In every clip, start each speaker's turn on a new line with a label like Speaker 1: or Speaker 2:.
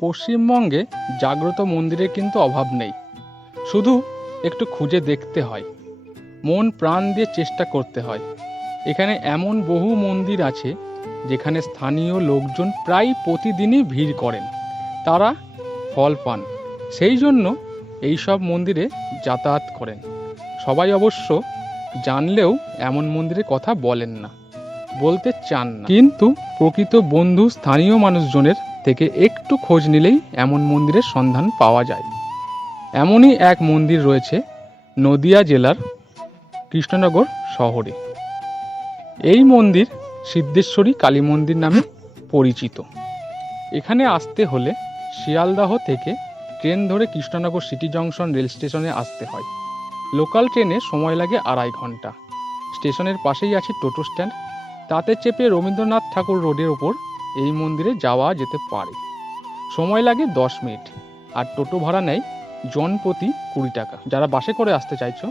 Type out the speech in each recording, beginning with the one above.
Speaker 1: পশ্চিমবঙ্গে জাগ্রত মন্দিরের কিন্তু অভাব নেই। শুধু একটু খুঁজে দেখতে হয়। মন প্রাণ দিয়ে চেষ্টা করতে হয়। এখানে এমন বহু মন্দির আছে, যেখানে স্থানীয় লোকজন প্রায় প্রতিদিনই ভিড় করেন। তারা ফল পান। সেই জন্য এই সব মন্দিরে যাতায়াত করেন। সবাই অবশ্য জানলেও এমন মন্দিরের কথা বলেন না, বলতে চান না। কিন্তু প্রকৃত বন্ধু স্থানীয় মানুষজনের থেকে একটু খোঁজ নিলেই এমন মন্দিরের সন্ধান পাওয়া যায়। এমনই এক মন্দির রয়েছে নদিয়া জেলার কৃষ্ণনগর শহরে। এই মন্দির সিদ্ধেশ্বরী কালী মন্দির নামে পরিচিত। এখানে আসতে হলে শিয়ালদাহ থেকে ট্রেন ধরে কৃষ্ণনগর সিটি জংশন রেল স্টেশনে আসতে হয়। লোকাল ট্রেনে সময় লাগে আড়াই ঘণ্টা। স্টেশনের পাশেই আছে টোটো স্ট্যান্ড। তাতে চেপে রবীন্দ্রনাথ ঠাকুর রোডের ওপর এই মন্দিরে যাওয়া যেতে পারে। সময় লাগে দশ মিনিট। আর টোটো ভাড়া নেয় জন প্রতি কুড়ি টাকা। যারা বাসে করে আসতে চাইছো,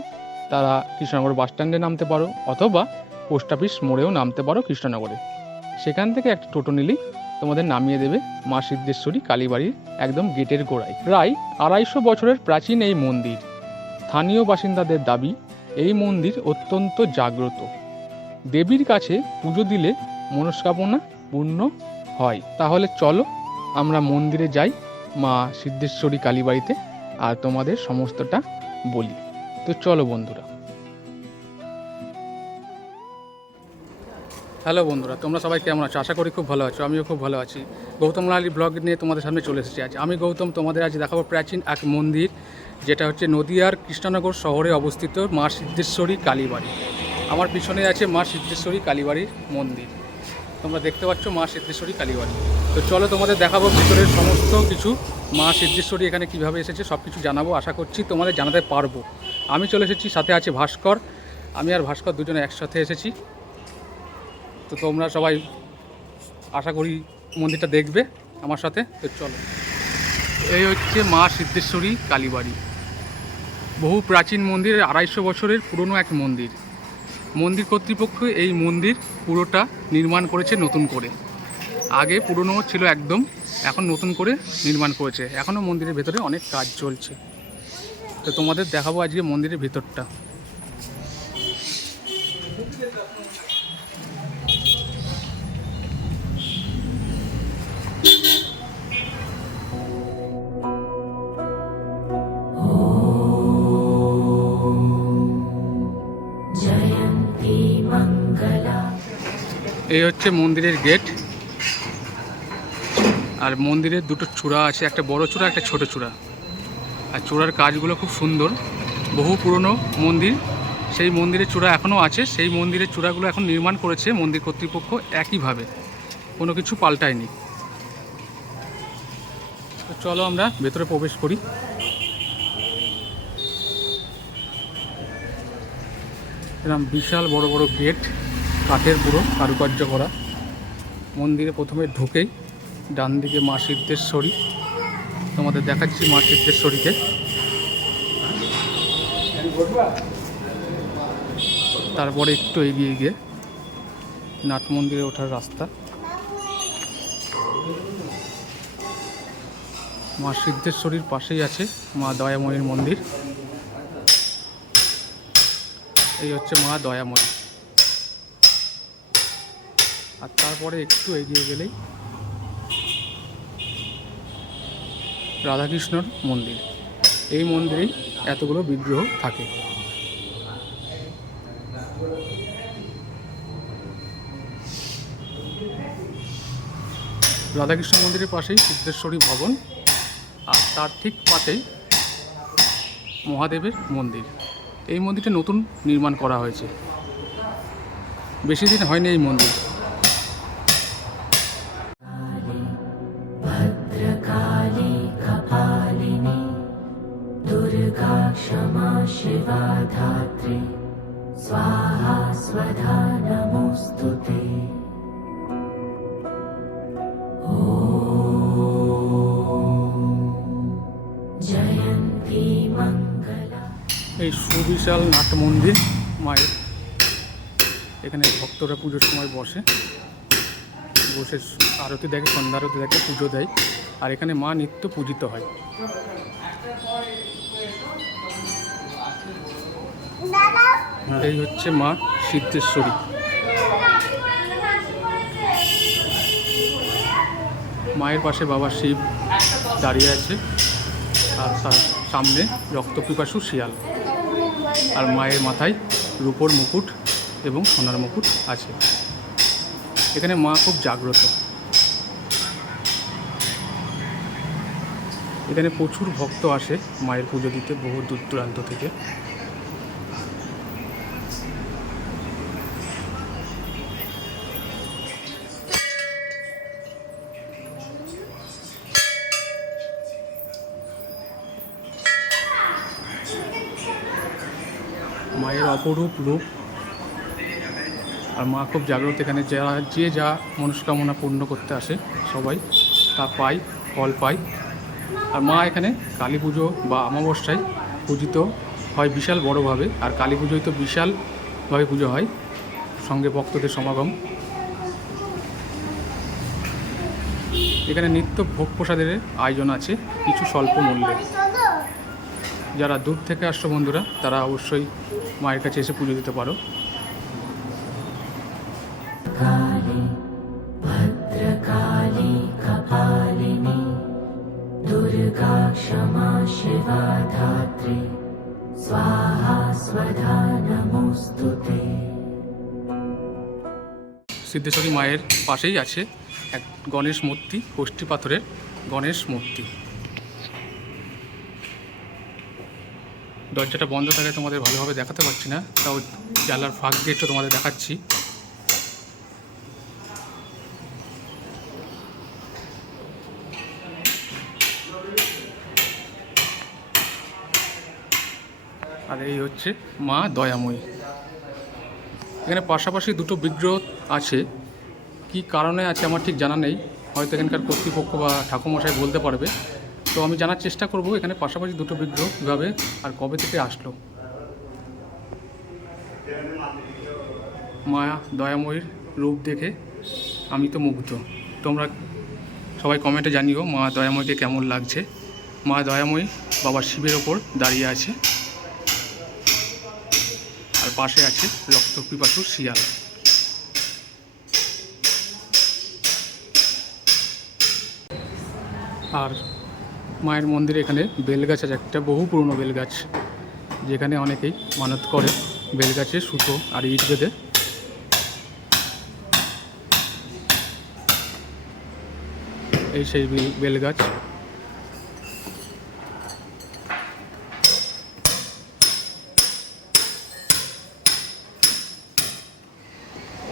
Speaker 1: তারা কৃষ্ণনগর বাস স্ট্যান্ডে নামতে পারো, অথবা পোস্ট অফিস মোড়েও নামতে পারো কৃষ্ণনগরে। সেখান থেকে একটা টোটো নিলেই তোমাদের নামিয়ে দেবে মা সিদ্ধেশ্বরী কালীবাড়ির একদম গেটের গোড়ায়। প্রায় আড়াইশো বছরের প্রাচীন এই মন্দির। স্থানীয় বাসিন্দাদের দাবি, এই মন্দির অত্যন্ত জাগ্রত। দেবীর কাছে পুজো দিলে মনস্কামনা পূর্ণ হয়। তাহলে চলো, আমরা মন্দিরে যাই, মা সিদ্ধেশ্বরী কালীবাড়িতে, আর তোমাদের সমস্তটা বলি। তো চলো বন্ধুরা। হ্যালো বন্ধুরা, তোমরা সবাই কেমন আছো? আশা করি খুব ভালো আছো, আমিও খুব ভালো আছি। গৌতম লালি ব্লগ নিয়ে তোমাদের সামনে চলে এসেছি আজ। আমি গৌতম, তোমাদের আজ দেখাবো প্রাচীন এক মন্দির, যেটা হচ্ছে নদিয়ার কৃষ্ণনগর শহরে অবস্থিত মা সিদ্ধেশ্বরী কালীবাড়ি। আমার পিছনে আছে মা সিদ্ধেশ্বরী কালীবাড়ির মন্দির। তোমরা দেখতে পাচ্ছ মা সিদ্ধেশ্বরী কালীবাড়ি। তো চলো তোমাদের দেখাবো ভিতরের সমস্ত কিছু। মা সিদ্ধেশ্বরী এখানে কীভাবে এসেছে সব কিছু জানাব, আশা করছি তোমাদের জানাতে পারব। আমি চলে এসেছি, সাথে আছে ভাস্কর। আমি আর ভাস্কর দুজনে একসাথে এসেছি। তো তোমরা সবাই আশা করি মন্দিরটা দেখবে আমার সাথে। তো চলো। এই হচ্ছে মা সিদ্ধেশ্বরী কালীবাড়ি। বহু প্রাচীন মন্দির, আড়াইশো বছরের পুরনো এক মন্দির। মন্দির কর্তৃপক্ষ এই মন্দির পুরোটা নির্মাণ করেছে নতুন করে। আগে পুরনো ছিল একদম, এখন নতুন করে নির্মাণ করেছে। এখনও মন্দিরের ভেতরে অনেক কাজ চলছে। তো তোমাদের দেখাবো আজকে মন্দিরের ভেতরটা। এই হচ্ছে মন্দিরের গেট। আর মন্দিরের দুটো চূড়া আছে, একটা বড় চূড়া, একটা ছোট চূড়া। আর চূড়ার কাজগুলো খুব সুন্দর। বহু পুরনো মন্দির। সেই মন্দিরের চূড়া এখনও আছে। সেই মন্দিরের চূড়াগুলো এখন নির্মাণ করেছে মন্দির কর্তৃপক্ষ একইভাবে। কোনো কিছু পাল্টায়নি। চলো আমরা ভেতরে প্রবেশ করি। এরকম বিশাল বড় বড় গেট। কাঠের পুরো কারুকার্য করা। মন্দিরে প্রথমে ঢুকেই ডান দিকে মা সিদ্ধেশ্বরী। তোমাদের দেখাচ্ছি মা সিদ্ধেশ্বরীকে। তারপরে একটু এগিয়ে গিয়ে নাট মন্দিরে ওঠার রাস্তা। মা সিদ্ধেশ্বরীর পাশেই আছে মা দয়াময়ীর মন্দির। এই হচ্ছে মা দয়াময়ী। আর তারপরে একটু এগিয়ে গেলেই রাধাকৃষ্ণর মন্দির। এই মন্দিরেই এতগুলো বিগ্রহ থাকে। রাধাকৃষ্ণ মন্দিরের পাশেই সিদ্ধেশ্বরী ভবন আর তার ঠিক পাশেই মহাদেবের মন্দির। এই মন্দিরটা নতুন নির্মাণ করা হয়েছে। বেশি দিন হয়নি এই মন্দির।
Speaker 2: शिवा धात्री स्वाहा स्वधा नमोऽस्तु ते ॐ जयन्ती मङ्गला
Speaker 1: এই সুবিশাল নাট মন্দির মায়ের এখানে ভক্তরা পুজোর সময় বসে বসে আরতি দেখে সন্ধ্যা আরতি দেখে পুজো দেয় আর এখানে মা নিত্য পূজিত হয় এই হচ্ছে মা সিদ্ধেশ্বরী। মায়ের পাশে বাবা শিব দাঁড়িয়ে আছে আর তার সামনে রক্তপিপাসু শিয়াল। আর মায়ের মাথায় রূপোর মুকুট এবং সোনার মুকুট আছে। এখানে মা খুব জাগ্রত। এখানে প্রচুর ভক্ত আসে মায়ের পুজো দিতে বহু দূর দূরান্ত থেকে। অপরূপ রূপ। আর মা খুব জাগ্রত এখানে যারা যে যা মনস্কামনা পূর্ণ করতে আসে সবাই, তা পায়, ফল পায়। আর মা এখানে কালী পুজো বা অমাবস্যায় পূজিত হয় বিশাল বড়োভাবে। আর কালী পুজোয় তো বিশালভাবে পুজো হয়, সঙ্গে ভক্তদের সমাগম। এখানে নিত্য ভোগ প্রসাদের আয়োজন আছে, কিছু স্বল্প মূল্যে। যারা দূর থেকে আসছো বন্ধুরা তারা অবশ্যই মায়ের কাছে এসে পুজো দিতে পারো
Speaker 2: काली भद्रकाली कपालिनी दुर्गा क्षमा शिवा धात्री स्वाहा स्वधा नमोऽस्तु ते
Speaker 1: সিদ্ধেশ্বরী মায়ের পাশেই আছে এক গণেশ মূর্তি কোষ্ঠী পাথরের গণেশ মূর্তি দরজাটা বন্ধ থাকে তোমাদের ভালোভাবে দেখাতে পারছি না। তাও জানলার ফাঁক দিয়ে একটু তোমাদের দেখাচ্ছি। আর এই হচ্ছে মা দয়াময়ী। এখানে পাশাপাশি দুটো বিগ্রহ আছে। কি কারণে আছে আমার ঠিক জানা নেই। হয়তো এখানকার কর্তৃপক্ষ বা ঠাকুরমশাই বলতে পারবে। তো আমি জানার চেষ্টা করব এখানে পাশাপাশি দুটো বিগ্রহ কীভাবে আর কবে থেকে আসলো। মায়া, দয়াময়ীর রূপ দেখে আমি তো মুগ্ধ। তোমরা সবাই কমেন্টে জানিও মা দয়াময়ীকে কেমন লাগছে। মা দয়াময়ী বাবা শিবের ওপর দাঁড়িয়ে আছে। আর পাশে আছে রক্ত পিপাসু শিয়াল। আর মায়ের মন্দিরে এখানে বেলগাছ আছে, একটা বহু পুরনো বেলগাছ, যেখানে অনেকেই মানত করে। বেলগাছে সুতো আর ইট বেঁধে। এই সেই বেল- বেলগাছ।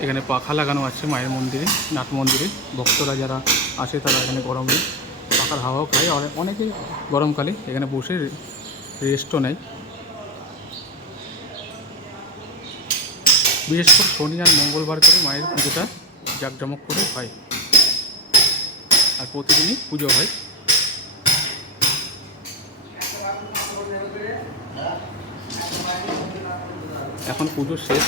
Speaker 1: এখানে পাখা লাগানো আছে মায়ের মন্দিরে, নাট মন্দিরে। ভক্তরা যারা আসে তারা এখানে গরমে পাখার হাওয়াও আর অনেকেই গরমকালে এখানে বসে রেস্টও নেয়। বিশেষ করে শনি আর মঙ্গলবার করে মায়ের পুজোটা জাঁকজমক করে হয়। আর প্রতিদিনই পুজো হয়। এখন পুজো শেষ।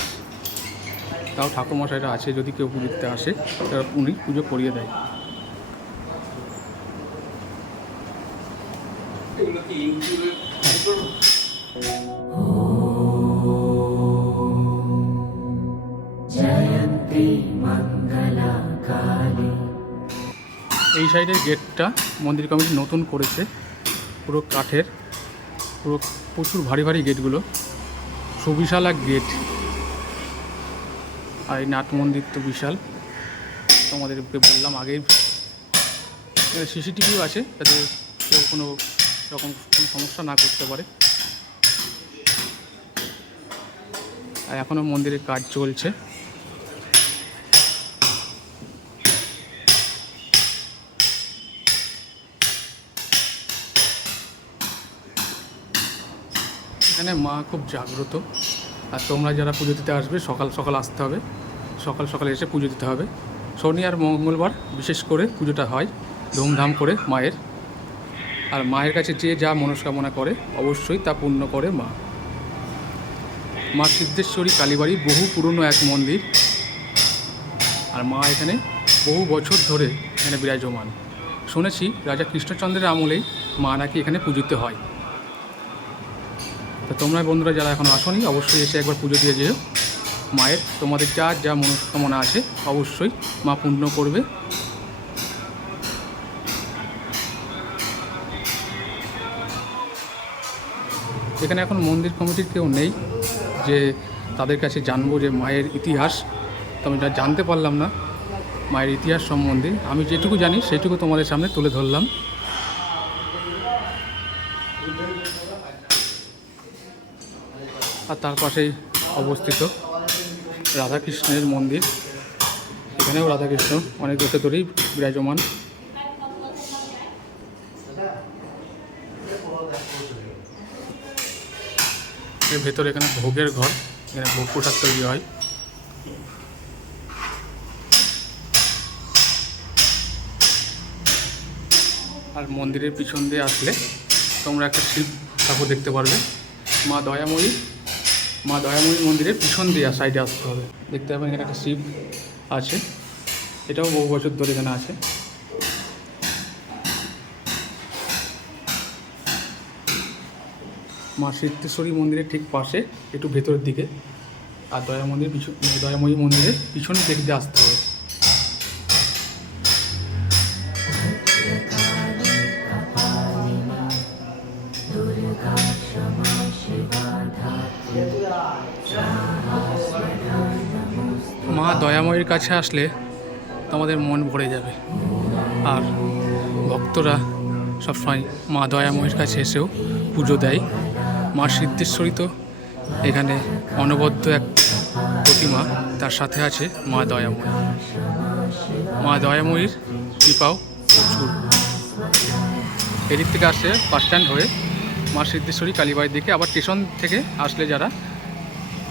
Speaker 1: তাও ঠাকুরমশাইরা আছে, যদি কেউ পুজো দিতে আসে, তারা উনি পুজো করিয়ে দেয়। এই সাইডের গেটটা মন্দির কমিটি নতুন করেছে। পুরো কাঠের, পুরো প্রচুর ভারী ভারী গেটগুলো। সুবিশাল এক গেট। আর এই নাট মন্দির তো বিশাল। তোমাদেরকে বললাম আগেই। সিসিটিভিও আছে, যাতে কেউ কোনো রকম কোনো সমস্যা না করতে পারে। আর এখনও মন্দিরের কাজ চলছে। এখানে মা খুব জাগ্রত। আর তোমরা যারা পুজো দিতে আসবে, সকাল সকাল আসতে হবে। সকাল সকাল এসে পুজো দিতে হবে। শনি আর মঙ্গলবার বিশেষ করে পুজোটা হয়। ধুমধাম করে মায়ের। আর মায়ের কাছে যে যা মনস্কামনা করে, অবশ্যই তা পূর্ণ করে মা। মা সিদ্ধেশ্বরী কালীবাড়ি, বহু পুরনো এক মন্দির। আর মা এখানে বহু বছর ধরে এখানে বিরাজমান। শুনেছি রাজা কৃষ্ণচন্দ্রের আমলেই মা নাকি এখানে পুজোতে হয়। তো তোমরা বন্ধুরা যারা এখন আসনি, অবশ্যই এসে একবার পুজো দিয়ে যেও। মায়ের তোমাদের যা যা মনস্কামনা আছে, অবশ্যই মা পূর্ণ করবে। এখানে এখন মন্দির কমিটির কেউ নেই, যে তাদের কাছে জানব যে মায়ের ইতিহাস। তো আমি জানতে পারলাম না, মায়ের ইতিহাস সম্বন্ধে। আমি যেটুকু জানি, সেটুকু তোমাদের সামনে তুলে ধরলাম। আর তার পাশেই অবস্থিত রাধাকৃষ্ণের মন্দির। এখানেও রাধাকৃষ্ণ, অনেক বছর ধরেই বিরাজমান। এর ভেতরে এখানে ভোগের ঘর, এখানে ভোগ প্রসাদ তৈরি হয়। আর মন্দিরের পিছন দিয়ে আসলে তোমরা একটা শিব ঠাকুর দেখতে পারবে। মা দয়াময়ী মা দয়াময়ী মন্দিরের পিছন দিয়ে সাইডে আসতে হবে। দেখতে পাবেন এখানে একটা শিব আছে। এটাও বহু বছর ধরে এখানে আছে। মা সিদ্ধেশ্বরী মন্দিরের ঠিক পাশে, একটু ভেতরের দিকে। আর দয়া মন্দির পিছন মানে দয়াময়ী মন্দিরের পিছনের দেখতে আসতে হবে। মা দয়াময়ীর কাছে আসলে আমাদের মন ভরে যাবে। আর ভক্তরা সবসময় মা দয়াময়ীর কাছে এসেও পুজো দেয়। মা সিদ্ধেশ্বরী তো। এখানে অনবদ্য এক প্রতিমা তার সাথে আছে মা দয়াময়ী। মা দয়াময়ীর কৃপাও প্রচুর। এদিক থেকে আসছে বাস স্ট্যান্ড হয়ে মা সিদ্ধেশ্বরী কালীবাড়ির দিকে। আবার স্টেশন থেকে আসলে যারা,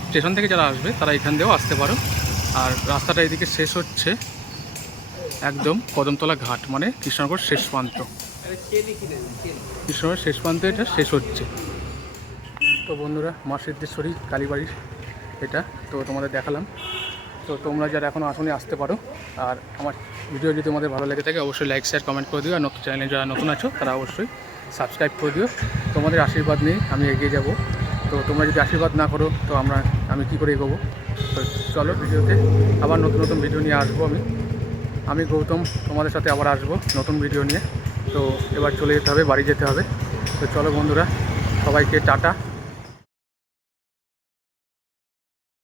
Speaker 1: স্টেশন থেকে যারা আসবে তারা এখান দিয়েও আসতে পারো। আর রাস্তাটা এদিকে শেষ হচ্ছে একদম কদমতলা ঘাট মানে কৃষ্ণনগর শেষ প্রান্ত। কৃষ্ণনগর শেষ প্রান্তে এটা শেষ হচ্ছে। তো বন্ধুরা মা সিদ্ধেশ্বরী কালীবাড়ির এটা তো তোমাদের দেখালাম। তো তোমরা যারা এখনও আসনে, আসতে পারো। আর আমার ভিডিও যদি তোমাদের ভালো লেগে থাকে, অবশ্যই লাইক শেয়ার কমেন্ট করে দিও। আর নতুন চ্যানেলে যারা নতুন আছো, তারা অবশ্যই সাবস্ক্রাইব করে দিও। তোমাদের আশীর্বাদ নিয়ে আমি এগিয়ে যাব। তো তোমরা যদি আশীর্বাদ না করো, তো আমরা, আমি কী করে এগোবো? তো চলো ভিডিওতে আবার নতুন নতুন ভিডিও নিয়ে আসব আমি। আমি গৌতম, তোমাদের সাথে আবার আসব নতুন ভিডিও নিয়ে। তো এবার চলে যেতে হবে, বাড়ি যেতে হবে। তো চলো বন্ধুরা, সবাইকে টাটা।